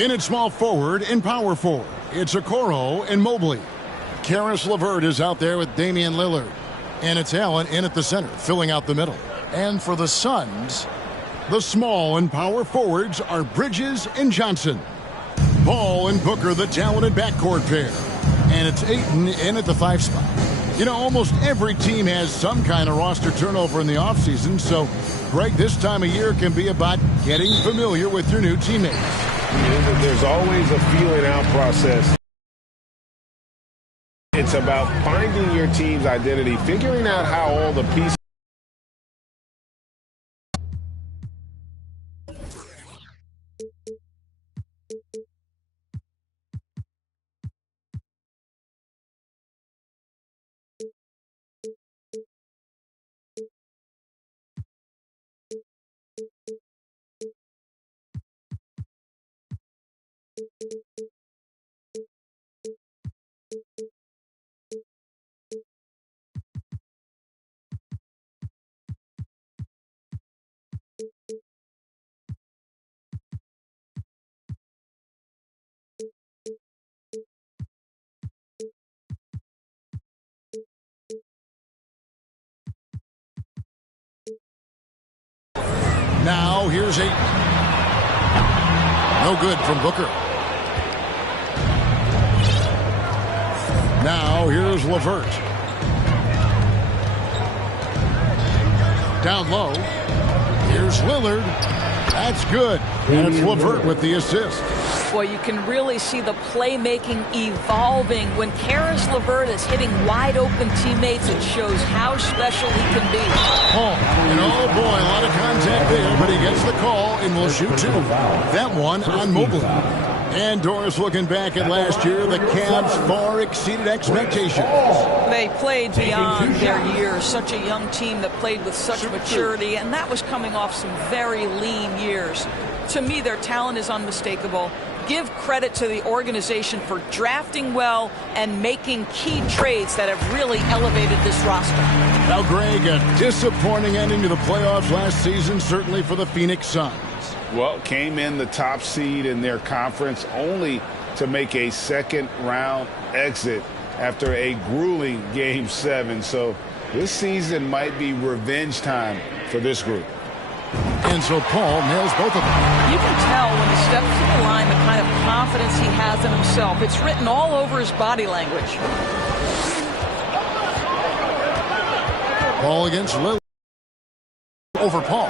In at small forward and power forward, it's Okoro and Mobley. Caris LeVert is out there with Damian Lillard. And it's Allen in at the center, filling out the middle. And for the Suns, the small and power forwards are Bridges and Johnson. Ball and Booker, the talented backcourt pair. And it's Ayton in at the 5 spot. You know, almost every team has some kind of roster turnover in the offseason, so, Greg, this time of year can be about getting familiar with your new teammates. There's always a feeling out process. It's about finding your team's identity, figuring out how all the pieces. Now here's Ayton. No good from Booker. Now here's LeVert. Down low. Here's Lillard. That's good. And it's LeVert with the assist. Boy, you can really see the playmaking evolving. When Caris LeVert is hitting wide-open teammates, it shows how special he can be. Oh, and oh boy, a lot of contact there, but he gets the call and will shoot 2. That one on Mobley. And Doris, looking back at last year, the Cavs far exceeded expectations. They played beyond their years. Such a young team that played with such maturity, and that was coming off some very lean years. To me, their talent is unmistakable. Give credit to the organization for drafting well and making key trades that have really elevated this roster. Now, Greg, a disappointing ending to the playoffs last season, certainly for the Phoenix Suns. Well, came in the top seed in their conference only to make a second-round exit after a grueling Game 7. So this season might be revenge time for this group. And so Paul nails both of them. You can tell when he steps to the line the kind of confidence he has in himself. It's written all over his body language. Ball against Lillard. Over Paul.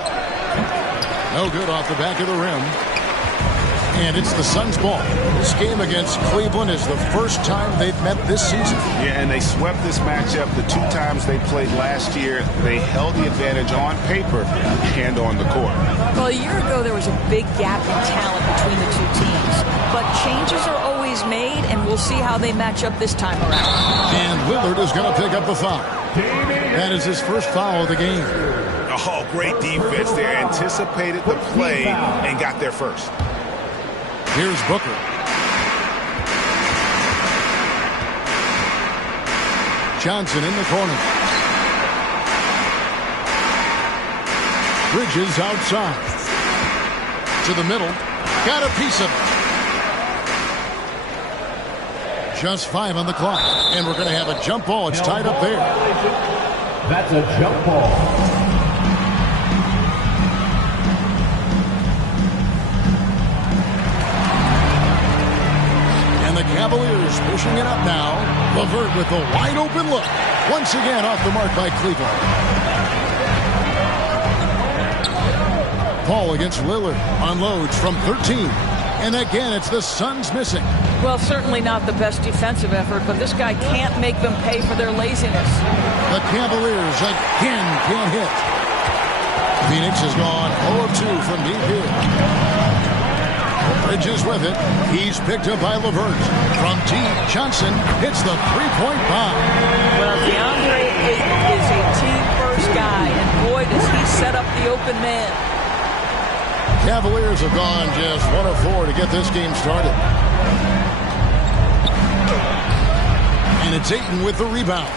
No good off the back of the rim. And it's the Suns' ball. This game against Cleveland is the first time they've met this season. Yeah, and they swept this matchup the 2 times they played last year. They held the advantage on paper and on the court. Well, a year ago, there was a big gap in talent between the 2 teams. But changes are always made, and we'll see how they match up this time around. And Lillard is going to pick up the foul. That is his first foul of the game. Oh, great defense there. Anticipated the play and got there first. Here's Booker. Johnson in the corner. Bridges outside. To the middle. Got a piece of it. Just 5 on the clock. And we're going to have a jump ball. It's tied up there. That's a jump ball. Cavaliers pushing it up now. LeVert with the wide open look. Once again off the mark by Cleveland. Paul against Lillard. Unloads from 13. And again, it's the Suns missing. Well, certainly not the best defensive effort, but this guy can't make them pay for their laziness. The Cavaliers again can't hit. Phoenix has gone 0 of 2 from deep here. Bridges with it. He's picked up by LeVert. From deep, Johnson hits the three-point bomb. Well, DeAndre Ayton is a team-first guy, and boy, does he set up the open man. Cavaliers have gone just 1 of 4 to get this game started. And it's Ayton with the rebound.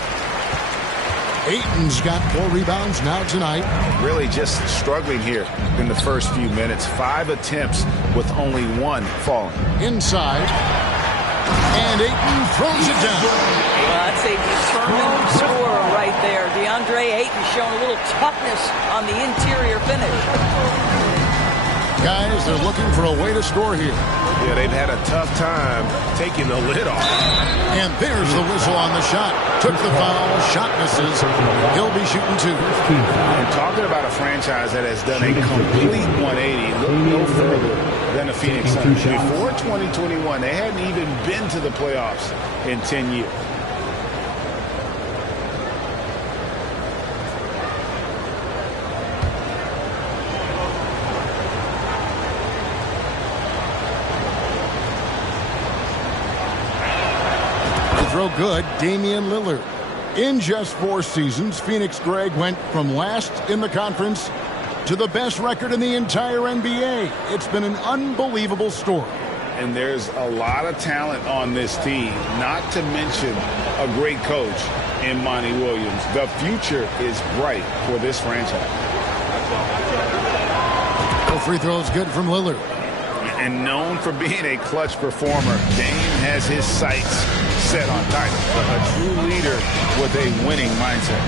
Ayton's got 4 rebounds now tonight. Really just struggling here in the first few minutes. 5 attempts with only 1 falling. Inside. And Ayton throws it down. Well, that's a determined scorer right there. DeAndre Ayton showing a little toughness on the interior finish. Guys, they're looking for a way to score here. Yeah, they've had a tough time taking the lid off. And there's the whistle on the shot. Took the foul. Shot misses. He'll be shooting 2. And talking about a franchise that has done a complete 180, look no further than the Phoenix Suns. Before 2021, they hadn't even been to the playoffs in 10 years. Throw good, Damian Lillard. In just 4 seasons, Phoenix, Greg, went from last in the conference to the best record in the entire NBA. It's been an unbelievable story. And there's a lot of talent on this team, not to mention a great coach in Monty Williams. The future is bright for this franchise. The free throw is good from Lillard. And known for being a clutch performer, Dame has his sights set on title. A true leader with a winning mindset.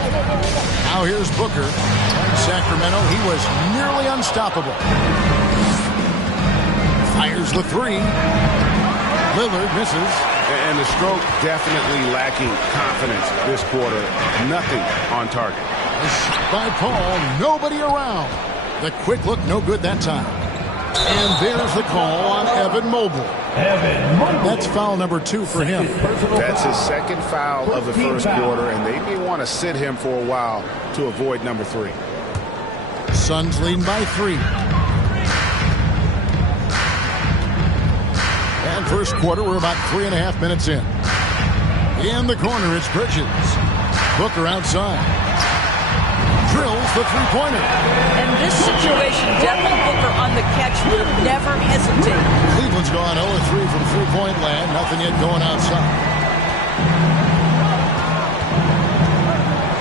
Now here's Booker. In Sacramento, he was nearly unstoppable. Fires the 3. Lillard misses. And the stroke definitely lacking confidence this quarter. Nothing on target. A shot by Paul. Nobody around. The quick look, no good that time. And there's the call on Evan Mobley. That's foul number 2 for him. That's his second foul of the first quarter, and they may want to sit him for a while to avoid number 3. Suns leading by 3. And first quarter, we're about 3.5 minutes in. In the corner, it's Bridges. Booker outside. Drills the 3-pointer. In this situation, Devin Booker on the catch would have never hesitated. Cleveland's gone 0-3 from 3-point land. Nothing yet going outside.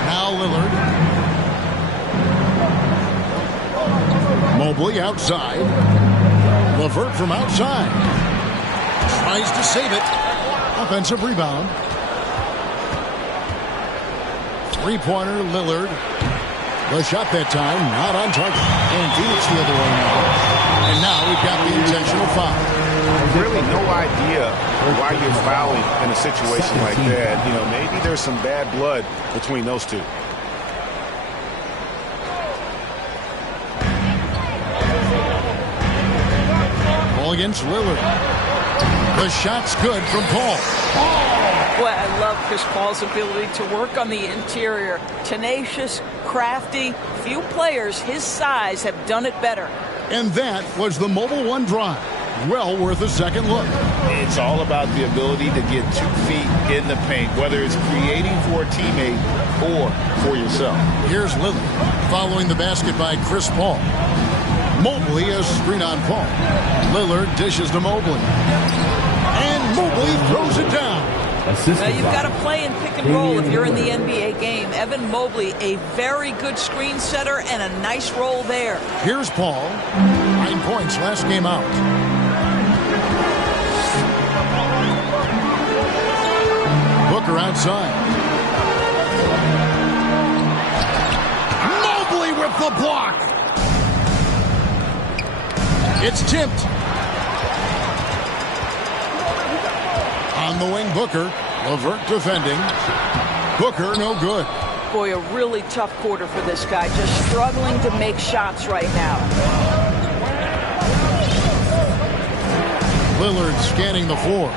Now Lillard. Mobley outside. LeVert from outside. Tries to save it. Offensive rebound. 3-pointer, Lillard. The shot that time, not on target. And Phoenix the other way now. And now we've got the intentional foul. Really no idea why you're fouling in a situation like that. You know, maybe there's some bad blood between those two. Ball against Lillard. The shot's good from Paul. Boy, I love Chris Paul's ability to work on the interior. Tenacious, crafty. Few players his size have done it better. And that was the Mobile One drive. Well worth a second look. It's all about the ability to get 2 feet in the paint, whether it's creating for a teammate or for yourself. Here's Lillard following the basket by Chris Paul. Mobley a screen on Paul. Lillard dishes to Mobley. And Mobley throws it down. Now you've got to play in pick and roll if you're in the NBA game. Evan Mobley, a very good screen setter and a nice roll there. Here's Paul. 9 points last game out. Booker outside. Mobley with the block. It's tipped. On the wing, Booker. LeVert defending. Booker, no good. Boy, a really tough quarter for this guy. Just struggling to make shots right now. Lillard scanning the floor.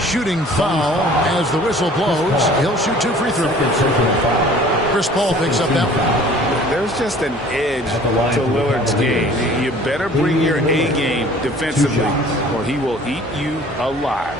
Shooting foul as the whistle blows. He'll shoot 2 free throws. Chris Paul picks up that one. There's just an edge to Lillard's game. You better bring your A game defensively, or he will eat you alive.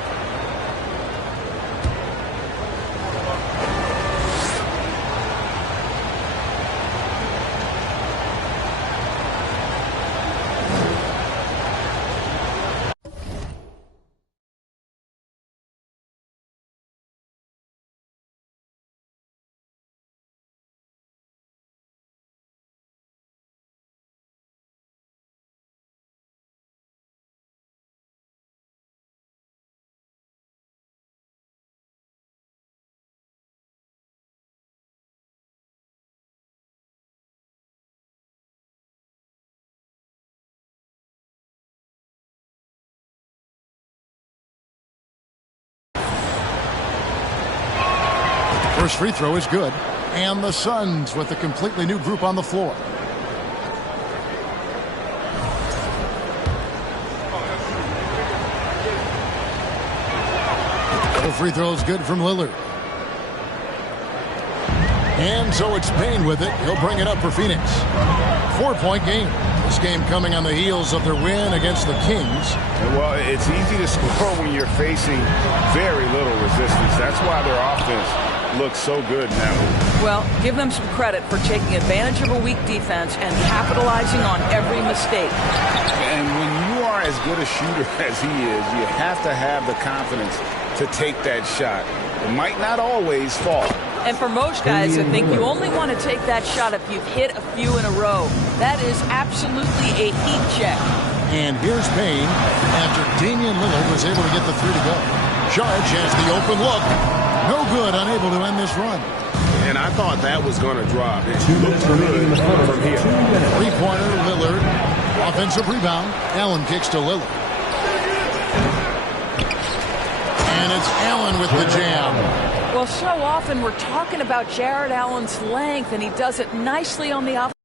First free throw is good. And the Suns with a completely new group on the floor. The free throw is good from Lillard. And so it's Payne with it. He'll bring it up for Phoenix. 4-point game. This game coming on the heels of their win against the Kings. Well, it's easy to score when you're facing very little resistance. That's why their offense looks so good now. Well, give them some credit for taking advantage of a weak defense and capitalizing on every mistake. And when you are as good a shooter as he is, you have to have the confidence to take that shot. It might not always fall. And for most guys, I think you only want to take that shot if you've hit a few in a row. That is absolutely a heat check. And here's Payne after Damian Lillard was able to get the three to go. Judge has the open look. No good, unable to end this run. And I thought that was going to drop. It 2 minutes remaining in the front from here. Three-pointer, Lillard. Offensive rebound. Allen kicks to Lillard. And it's Allen with the jam. Well, so often we're talking about Jared Allen's length, and he does it nicely on the offense.